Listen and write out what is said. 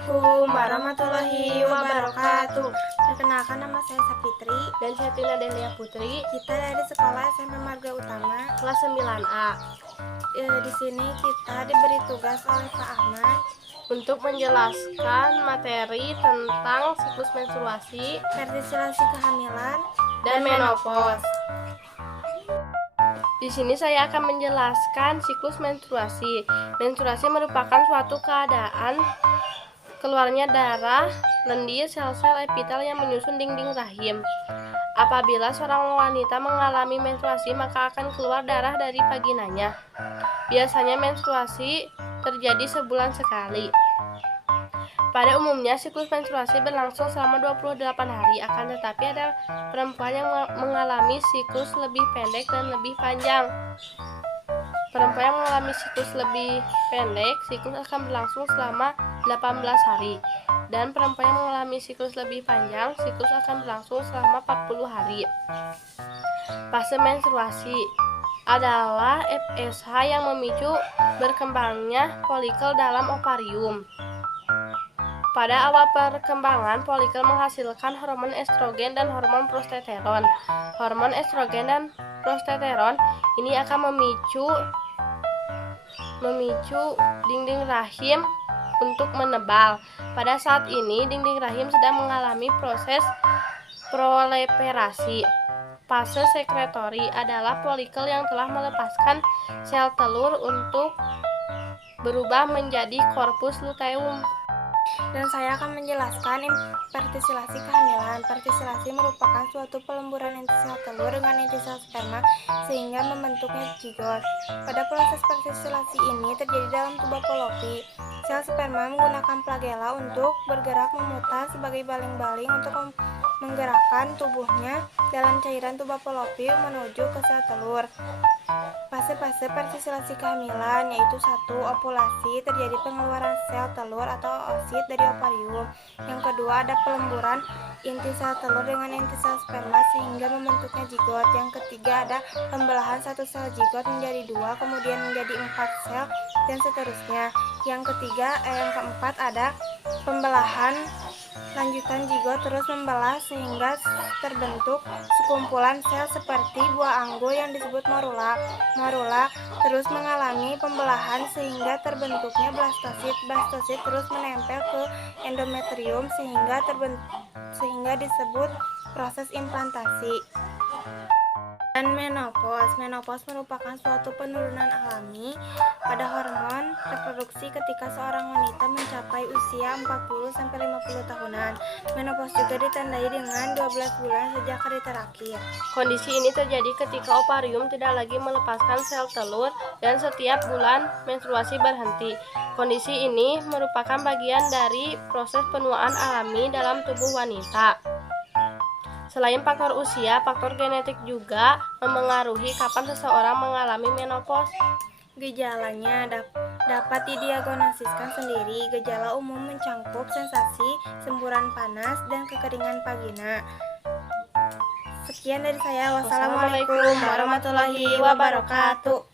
Assalamualaikum warahmatullahi wabarakatuh. Perkenalkan, nama saya Sapitri dan saya Tina Delia Putri. Kita dari sekolah SMP Marga Utama kelas 9A. Di sini kita diberi tugas oleh Pak Ahmad untuk menjelaskan materi tentang siklus menstruasi, fertilasi kehamilan, dan menopause. Di sini saya akan menjelaskan siklus menstruasi. Menstruasi merupakan suatu keadaan keluarnya darah, lendir, sel-sel epitel yang menyusun dinding rahim. Apabila seorang wanita mengalami menstruasi, maka akan keluar darah dari vaginanya. Biasanya menstruasi terjadi sebulan sekali. Pada umumnya, siklus menstruasi berlangsung selama 28 hari, akan tetapi ada perempuan yang mengalami siklus lebih pendek dan lebih panjang. Perempuan yang mengalami siklus lebih pendek, siklus akan berlangsung selama 18 hari. Dan perempuan yang mengalami siklus lebih panjang, siklus akan berlangsung selama 40 hari. Fase menstruasi adalah FSH yang memicu berkembangnya folikel dalam ovarium. Pada awal perkembangan, folikel menghasilkan hormon estrogen dan hormon progesteron. Hormon estrogen dan progesteron ini akan memicu dinding rahim untuk menebal. Pada saat ini, dinding rahim sedang mengalami proses proliferasi. Fase sekretori adalah folikel yang telah melepaskan sel telur untuk berubah menjadi korpus luteum. Dan saya akan menjelaskan fertilasi kehamilan. Fertilasi merupakan suatu pelemburan inti sel telur dengan inti sel sperma sehingga membentuknya zigot. Pada proses fertilasi ini terjadi dalam tuba Fallopi. Sel sperma menggunakan flagela untuk bergerak memutar sebagai baling-baling untuk menggerakkan tubuhnya dalam cairan tuba Fallopi menuju ke sel telur. Fase-fase fertilasi kehamilan yaitu 1. Ovulasi, terjadi pengeluaran sel telur atau oosit dari ovarium. Yang kedua, ada pelemburan inti sel telur dengan inti sel sperma sehingga membentuknya zigot. Yang ketiga, ada pembelahan satu sel zigot menjadi 2, kemudian menjadi 4 sel dan seterusnya. Yang keempat ada pembelahan lanjutan zigot terus membelah sehingga terbentuk sekumpulan sel seperti buah anggur yang disebut morula. Morula terus mengalami pembelahan sehingga terbentuknya blastosit. Blastosit terus menempel ke endometrium sehingga disebut proses implantasi. Dan menopause. Menopause merupakan suatu penurunan alami pada hormon reproduksi ketika seorang wanita mencapai usia 40-50 tahunan. Menopause juga ditandai dengan 12 bulan sejak hari terakhir. Kondisi ini terjadi ketika ovarium tidak lagi melepaskan sel telur dan setiap bulan menstruasi berhenti. Kondisi ini merupakan bagian dari proses penuaan alami dalam tubuh wanita. Selain faktor usia, faktor genetik juga memengaruhi kapan seseorang mengalami menopause. Gejalanya dapat didiagnosiskan sendiri. Gejala umum mencakup sensasi semburan panas dan kekeringan vagina. Sekian dari saya. Wassalamualaikum warahmatullahi wabarakatuh.